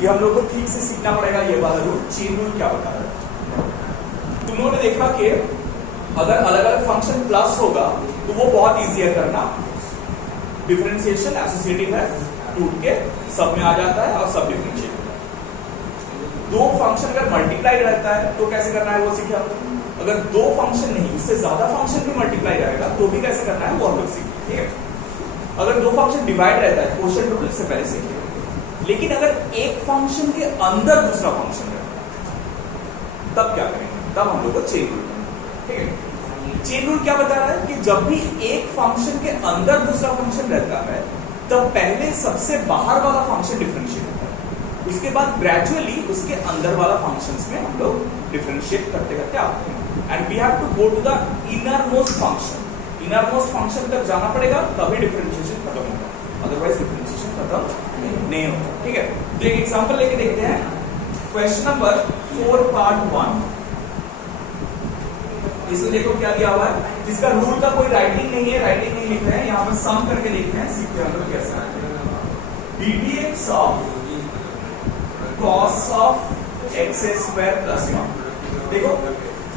ये हम लोग को ठीक से सीखना पड़ेगा। ये वाला रूल, चेन रूल क्या बता रहा है। तुम लोगों ने देखा कि अगर अलग अलग फंक्शन प्लस होगा तो वो बहुत इजी है करना। डिफरेंशिएशन एसोसिएटिव है, टूट के सब में आ जाता है और सब डिफरेंशिएट होता है। दो फंक्शन अगर मल्टीप्लाई रहता है तो कैसे करना है वो सीखे हम लोग। अगर दो फंक्शन नहीं, उससे ज्यादा फंक्शन भी मल्टीप्लाई रहेगा तो भी कैसे करना है वो हम लोग सीखे, ठीक है। अगर दो फंक्शन डिवाइड रहता है, क्वोशिएंट रूल से पहले सीखे। लेकिन अगर एक फंक्शन के अंदर दूसरा फंक्शन रहता है तब क्या करेंगे, तब हम लोग को चेन रूल, ठीक है। चेन रूल क्या बता रहा है कि जब भी एक फंक्शन के अंदर दूसरा फंक्शन रहता है तब पहले सबसे बाहर वाला फंक्शन डिफरेंशिएट होता है, उसके बाद ग्रेजुअली उसके अंदर वाला फंक्शंस में हम लोग डिफरेंशिएट करते करते आते हैं। And we have to go to the inner most function. Inner most function तक जाना पड़ेगा तभी डिफरेंशिएशन खत्म होगा, अदरवाइज डिफरेंशिएशन खत्म नहीं होगा, ठीक है। तो एक एग्जांपल लेके देखते हैं। Question number 4 part 1। इसमें देखो क्या दिया हुआ है, जिसका रूल का कोई राइटिंग नहीं है, राइटिंग नहीं लिख रहे हैं, यहाँ पर सम करके देखते हैं, सीखते हैं हम लोग कैसे। ddx of cos of x square plus 1। देखो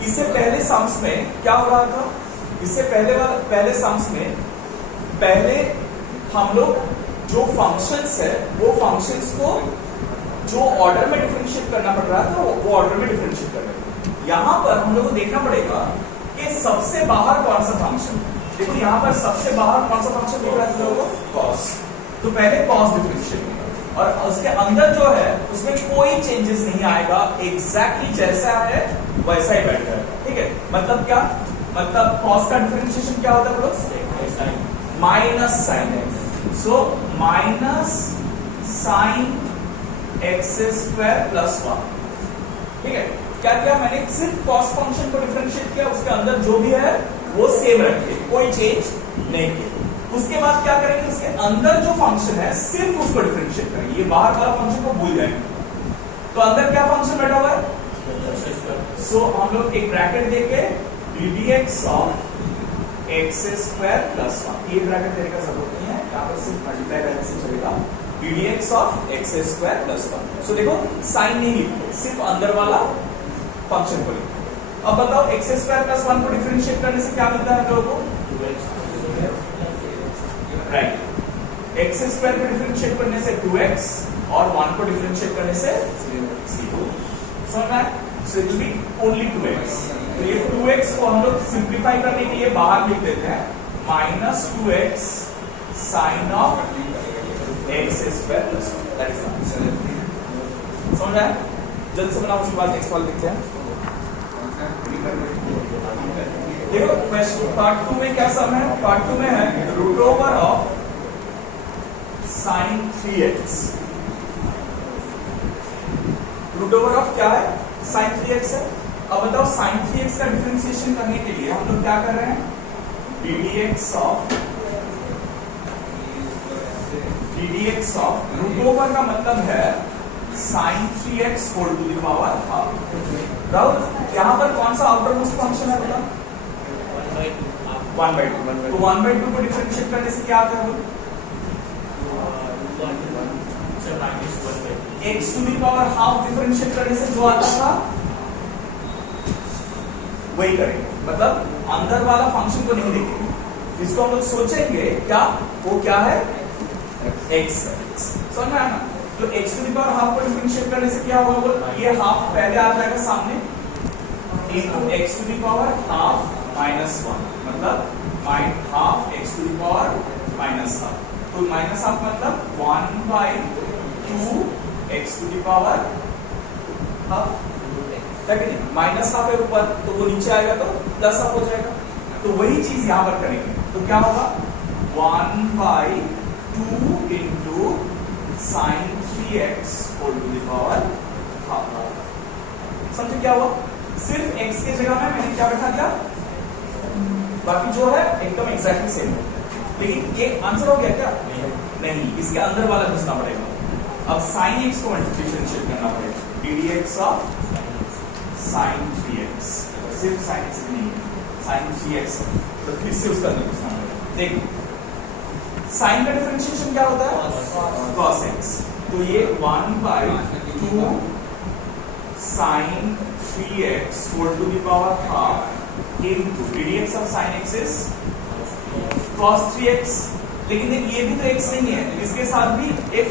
इससे पहले सम्स में क्या हो रहा था, इससे पहले सम्स में पहले हम लोग जो फंक्शंस है वो फंक्शंस को जो ऑर्डर में डिफरेंशिएट करना पड़ रहा था वो ऑर्डर में डिफरेंशिएट कर रहे थे। यहां पर हम लोग को देखना पड़ेगा कि सबसे बाहर कौन सा फंक्शन। देखो यहां पर सबसे बाहर कौन सा फंक्शन दिख रहा है लोगों को, cos। तो पहले cos डिफरेंशिएट होगा और उसके अंदर जो है उसमें कोई चेंजेस नहीं आएगा, एग्जैक्टली जैसा है वैसा ही बैठेगा, ठीक है। मतलब क्या, मतलब cos का डिफरेंशिएशन क्या होता है लोग, minus sine x. So minus sign x square plus 1, ठीक है। क्या किया मैंने, सिर्फ cos फंक्शन को डिफरेंशिएट किया, उसके अंदर जो भी है वो सेम रखे, कोई चेंज नहीं किया। उसके बाद क्या करेंगे, उसके अंदर जो फंक्शन है सिर्फ उसको डिफरेंशिएट करेंगे, ये बाहर वाला फंक्शन को भूल जाएंगे। तो अंदर क्या फंक्शन बैठा हुआ है, सो हम लोग एक ब्रैकेट देके ddx of x square plus 1, ये ब्रैकेट देने का जरूरत नहीं है, यहाँ पर सिर्फ मल्टीप्लाई रहने से चलेगा। ddx of x square plus 1। सो देखो साइन नहीं लिखते, सिर्फ अंदर वाला फंक्शन को लिखते। अब बताओ x स्क्वायर प्लस 1 को डिफरेंशिएट करने से क्या मिलता है लोगों को, राइट। x स्क्वायर को डिफरेंशिएट करने से 2x और 1 को डिफरेंशिएट करने से 0। समझ में? So it will be only 2x। तो ये 2x को हम लोग सिंप्लीफाई करने के लिए बाहर लिख देते हैं, minus 2x sine of x square plus 1। That is answer. समझ आया? जल्द से बनाओ, उसके बाद नेक्स्ट वाला देखते हैं। देखो क्वेश्चन पार्ट 2 में क्या सम है, पार्ट 2 में है root over of sine 3x। Root over of क्या है, साइन 3x है। अब बताओ साइन 3x का डिफरेंशिएशन करने के लिए हम लोग क्या कर रहे हैं, ddx ऑफ रूट ओवर का मतलब है sine 3x whole to the power half. Rahul यहाँ पर कौन सा आउटर मोस्ट फंक्शन है बता, 1/2। तो 1/2 को डिफरेंशिएट करने से क्या आता है, x to the power half differentiate करने से जो आता था वही करेंगे, मतलब अंदर वाला फंक्शन को नहीं देखेंगे, इसको हम लोग सोचेंगे क्या, वो क्या है, x। समझ में आया ना। तो x to the power half को डिफरेंशिएट करने से क्या होगा, ये हाफ पहले आ जाएगा सामने, into x to the power half minus 1, मतलब half x to the power minus half. तो माइनस हाफ मतलब 1/2 x to the power half, है कि नहीं। माइनस हाफ है ऊपर तो वो नीचे आएगा तो प्लस हाफ हो जाएगा। तो वही चीज यहां पर करेंगे, तो क्या होगा 1/2 into sine 3x whole to the power half. समझे क्या हुआ, सिर्फ x के जगह में मैंने क्या बैठा दिया, बाकी जो है एकदम एग्जैक्टली सेम है। लेकिन ये आंसर हो गया क्या, नहीं, इसके अंदर वाला घुसना पड़ेगा। अब साइन x को डिफरेंशिएट करना पड़ेगा, ddx ऑफ साइन 3x, सिर्फ साइन x नहीं है, साइन 3x, तो फिर से उसका अंदर घुसना पड़ेगा। देखो साइन का डिफरेंशिएशन क्या होता है, cos x। तो ये 1/2 sin 3x whole to the power half into ddx of sin x is cos 3x। लेकिन देख ये भी तो x नहीं है, इसके साथ भी एक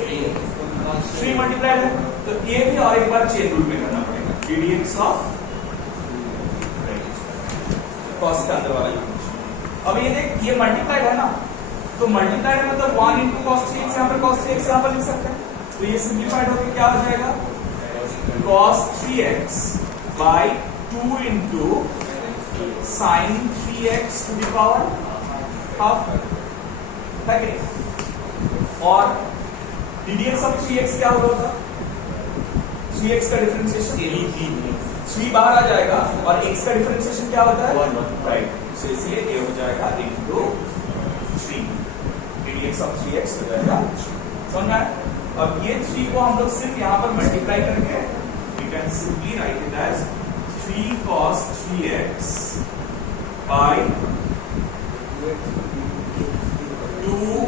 3 मल्टीप्लाइड है, तो ये भी और एक बार चेन रूल में करना पड़ेगा ddx of cos का अंदर वाला। अब ये देख ये मल्टीप्लाइड है ना, तो मल्टीप्लाइड मतलब 1 into cos 3x, यहाँ पर cos 3x यहाँ पर लिख सकते हैं, तो ये सिंप्लीफाइड होकर क्या हो जाएगा cos 3x by 2 into sin 3x to the power half, है कि नहीं? और ddx of 3x क्या होगा, 3x का डिफरेंशिएशन 3 बाहर आ जाएगा और x का डिफरेंशिएशन क्या होता है 1, राइट, तो इसलिए ये हो जाएगा into 3, ddx of 3x हो जाएगा। समझ में आया? अब ये 3 को हम लोग सिर्फ यहाँ पर मल्टीप्लाई करके we can simply write it as 3 cos 3x by 2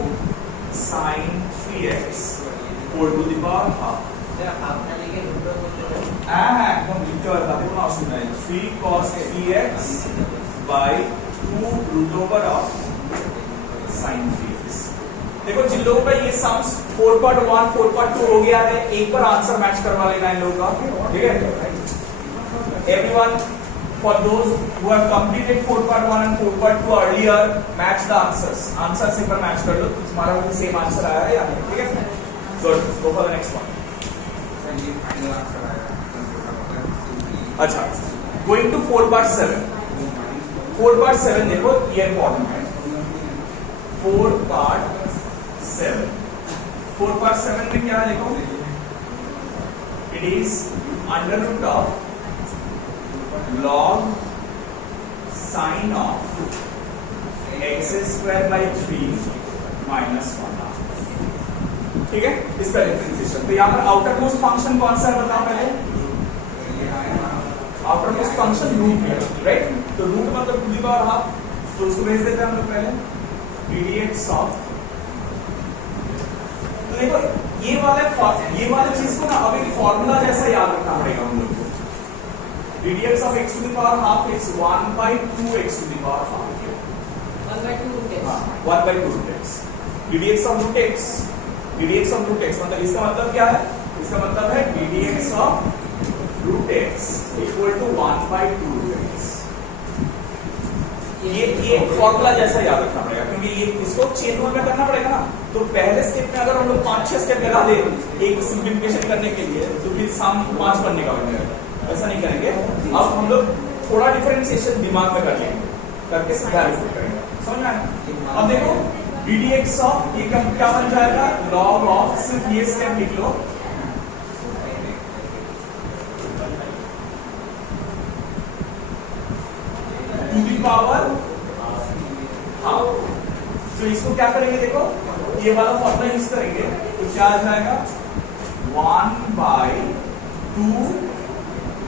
sin 3x whole to the power half। एकदम लिखते हुए बताते हो ना, सुनना है 3 cos 3x by 2 root over of sin 3x। देखो जिन लोगों का ये सम्स 4.1 4.2 हो गया है, एक बार आंसर मैच करवा लेना इन लोगों का, ठीक है? Everyone, for those who have completed 4.1 and 4.2 earlier, match the answers, answer से पर मैच कर लो तुम्हारा भी सेम आंसर आया है या नहीं, ठीक है? Good, go for the next one. अच्छा, गोइंग टू 4.7। 4.7 देखो ये इंपॉर्टेंट है। 4.7 में क्या है देखो, it is under root of log sin of x square by 3 minus 1, ठीक है? इसका डिफरेंशिएशन, तो यहाँ पर आउटर मोस्ट फंक्शन कौन सा है बताओ पहले, आउटर मोस्ट फंक्शन रूट है, राइट? तो रूट मतलब टू द पावर हाफ, तो उसको भेज देते हैं हम लोग पहले ddx of, तो देखो ये वाले चीज को ना अब एक फॉर्मूला जैसा याद रखना पड़ेगा हम लोग को, ddx of x to the power half is 1/2 x to the power half, 1/2 root x, 1/2 root x, ddx of root x, ddx of root x मतलब इसका मतलब क्या है, इसका मतलब है ddx of root x equal to 1/2 root x। ये formula जैसा याद रखना पड़ेगा, क्योंकि ये इसको चेन रूल में करना पड़ेगा ना, तो पहले स्टेप में अगर हम लोग 5-6 स्टेप लगा दे एक सिंप्लीफिकेशन करने के लिए, तो फिर सम 5 बनने का बन जाएगा, ऐसा नहीं करेंगे। अब हम लोग थोड़ा डिफरेंशिएशन दिमाग में कर लेंगे, करके सिंपलीफाई करेंगे, समझ में आया? अब देखो ddx ऑफ ये क्या बन जाएगा, log ऑफ, सिर्फ ये स्टेप लिख लो, टू दी पावर हाफ। तो इसको क्या करेंगे देखो, ये वाला फॉर्मूला यूज करेंगे, तो क्या आ जाएगा 1/2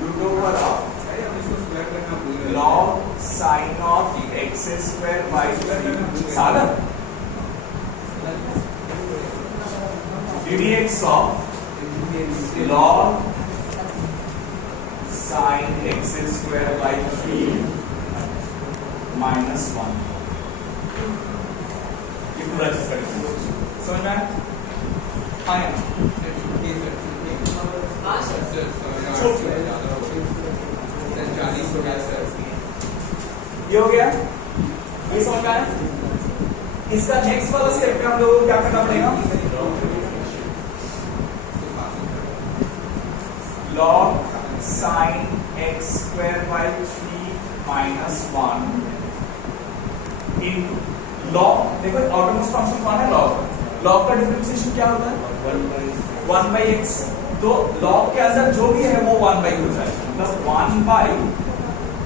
root over of log sin of x square by 3 Sagar ddx of log sin x square by 3 minus 1, ये पूरा चीज करेंगे, समझ में आया? ये हो गया, ये समझ में आया? इसका नेक्स्ट वाला स्टेप में हम लोगों को क्या करना पड़ेगा, log sin x square by 3 minus 1 into log, देखो आउटरमोस्ट फंक्शन कौन है, log का डिफरेंशिएशन क्या होता है 1/x, तो log के अंदर जो भी है वो 1/, हो जाएगा, मतलब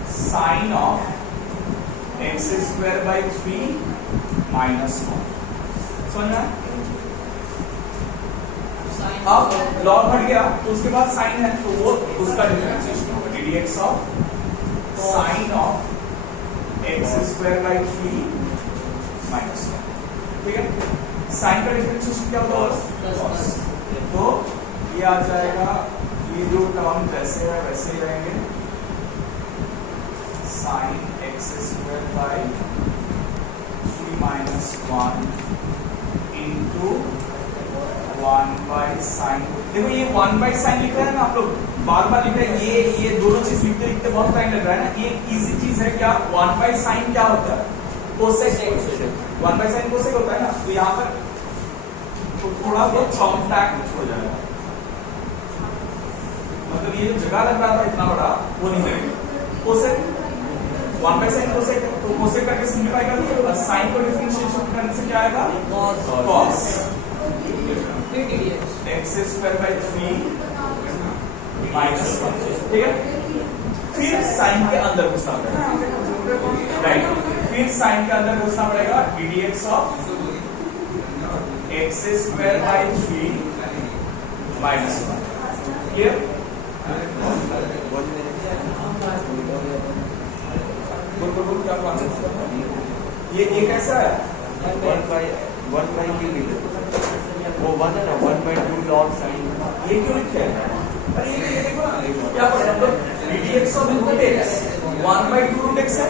1/sin of x square by 3 minus 1, समझ में? अब log हट गया तो उसके बाद sin है, तो वो उसका डिफरेंशिएशन होगा ddx of sin of x square by 3 minus 1, ठीक है? sin का डिफरेंशिएशन क्या होगा, cos, तो ये आ जाएगा, ये जो टर्म जैसे है वैसे ही रहेंगे, sign x square by 3 minus 1 into 1 by sign. देखो ये 1 बाई साइन लिख रहे हैं ना आप लोग, बार बार लिख रहे हैं, ये दोनों चीज लिखते लिखते बहुत टाइम लग रहा है ना। ये इजी चीज है क्या, 1 बाई साइन क्या होता है, कोसेक। 1 बाई साइन कोसेक होता है ना, तो यहाँ पर तो थोड़ा बहुत कॉम्पैक्ट हो जाएगा, मतलब ये जो जगह लग रहा था इतना बड़ा वो नहीं लगेगा। कोसेक 1 बाई साइन कोसेक, तो कोसेक करके सिंप्लीफाई कर दिए और साइन को डिफरेंशिएट करने से क्या आएगा, cos x square by 3 minus 1। ठीक है, फिर साइन के अंदर घुसना पड़ेगा, राइट। फिर साइन के अंदर घुसना पड़ेगा, ddx of x square by 3 minus 1। Clear? बोल क्या कॉन्सेप्ट, ये कैसा है, 1 बाई वो 1 है ना, 1/2 log sin। ये क्यों लिखे हैं? अरे ये देखो ना क्या पढ़े हम लोग, ddx of root x 1/2 root x है,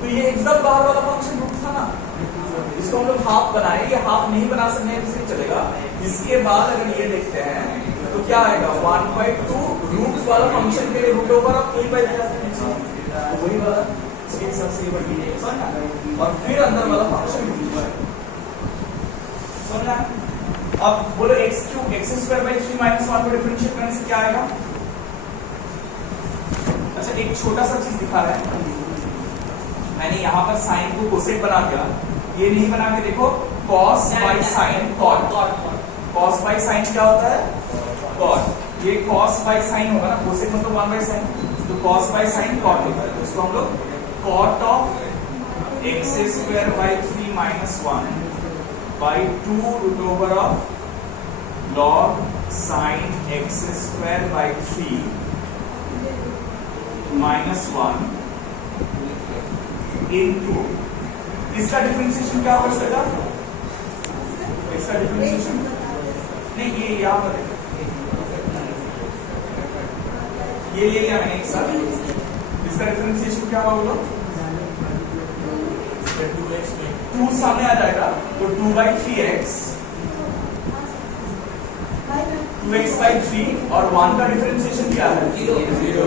तो ये एकदम बाहर वाला फंक्शन रूट था ना, इसको हम लोग हाफ बनाए, ये हाफ नहीं बना सकते हैं इसलिए चलेगा। इसके बाद अगर ये देखते हैं तो क्या आएगा, 1/2 रूट वाला फंक्शन के लिए रूट ओवर ऑफ 3/3, तो वही वाला इसके हिसाब से ddx और फिर अंदर वाला फंक्शन रूट है, समझना। अब बोलो x स्क्वायर बाई 3 माइनस 1 को डिफरेंशिएट करने से क्या आएगा। अच्छा एक छोटा सा चीज दिखा रहा है, मैंने यहाँ पर साइन को कोसेक बना दिया, ये नहीं बना के देखो, cos by sine cot। cos by sign क्या होता है, cot। ये cos बाई साइन होगा ना, कोसेक मतलब 1 बाई साइन, तो cos बाई साइन cot होता है, तो इसको हम लोग cot of x square by 3 minus 1 by 2 root over of log sine x square by 3 minus 1 into, इसका डिफरेंशिएशन क्या हो जाएगा, इसका डिफरेंशिएशन नहीं, ये यहाँ पर ये ले लिया मैंने एक साथ, इसका डिफरेंशिएशन क्या होगा, 2 सामने आ जाएगा, तो 2/3x 2x/3 और 1 का डिफरेंशिएशन क्या है, 0।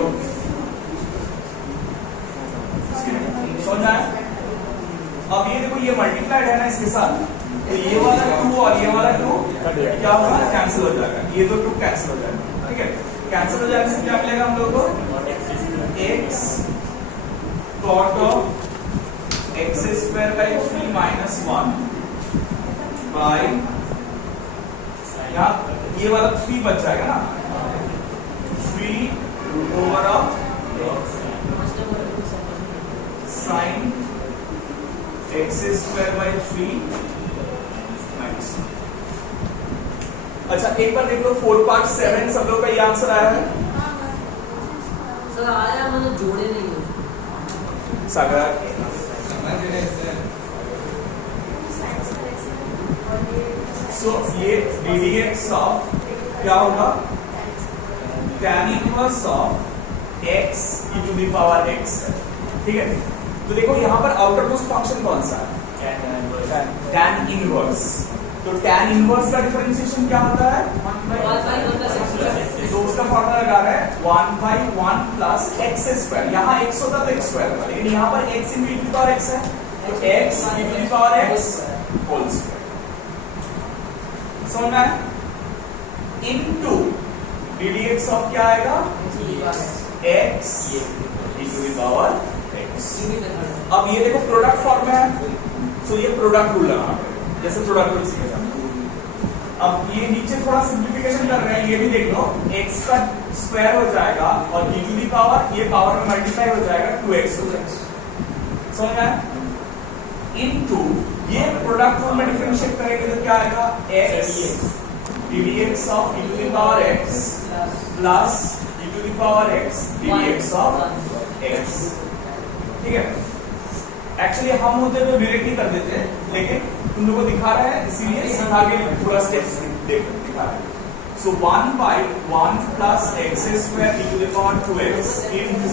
समझ आया। अब ये देखो, ये मल्टीप्लाइड है ना इसके साथ, तो ये वाला 2 और ये वाला 2 क्या होगा, कैंसिल हो जाएगा, ये दो 2 कैंसिल हो जाएगा। ठीक है, कैंसिल हो जाने से क्या मिलेगा हम लोगों को, x cot of x square by 3 minus 1 by, ये वाला 3 बच जाएगा ना, 3 root over of sine x square by 3 minus. अच्छा एक बार देख लो 4 पार्ट 7 सब लोग का ये आंसर आया है, सर आया, मैंने जोड़े नहीं है सागर। सो ये ddx ऑफ क्या होगा, tan inverse of x e to the power x है। ठीक है, तो देखो यहाँ पर आउटर मोस्ट फंक्शन कौन सा है, tan इनवर्स, तो tan इनवर्स का डिफरेंशिएशन क्या होता है, तो उसका फॉर्मूला लगा रहे हैं 1/1 प्लस एक्स स्क्वायर, यहाँ x होता तो x स्क्वायर, लेकिन यहाँ पर x in to power x है, तो x e to the power x whole square. समझ में आया, इनटू ddx ऑफ क्या आएगा, x e to the power x। अब ये देखो प्रोडक्ट फॉर्म में है, सो ये प्रोडक्ट रूल लगाना पड़ेगा, जैसे प्रोडक्ट रूल सीखेगा। अब ये नीचे थोड़ा सिंप्लीफिकेशन कर रहे हैं, ये भी देख लो, x का स्क्वायर हो जाएगा और e टू द पावर, ये पावर में मल्टीप्लाई हो जाएगा, 2x हो जाएगा। समझ में आया, इनटू ये प्रोडक्ट रूल में डिफरेंशिएट करेंगे तो क्या आएगा, x ddx of e to the power x plus e to the power x ddx of x। ठीक है, एक्चुअली हम होते तो डायरेक्ट ही कर देते, लेकिन तुम लोगों को दिखा रहे हैं इसीलिए सिखा के पूरा स्टेप्स दिखा रहे हैं। So 1 by 1 plus x square e to the power 2x into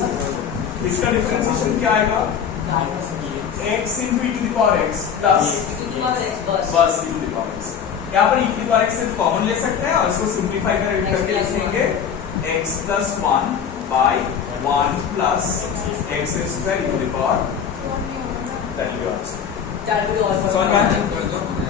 इसका डिफरेंशिएशन क्या आएगा? x into e to the power x plus बस e to the power x। यहाँ पर e to the power x सिर्फ कॉमन ले सकते हैं और इसको सिंप्लीफाई करके लिखेंगे x plus 1 by 1 plus x square e to the power। That will be answer। समझ में आया?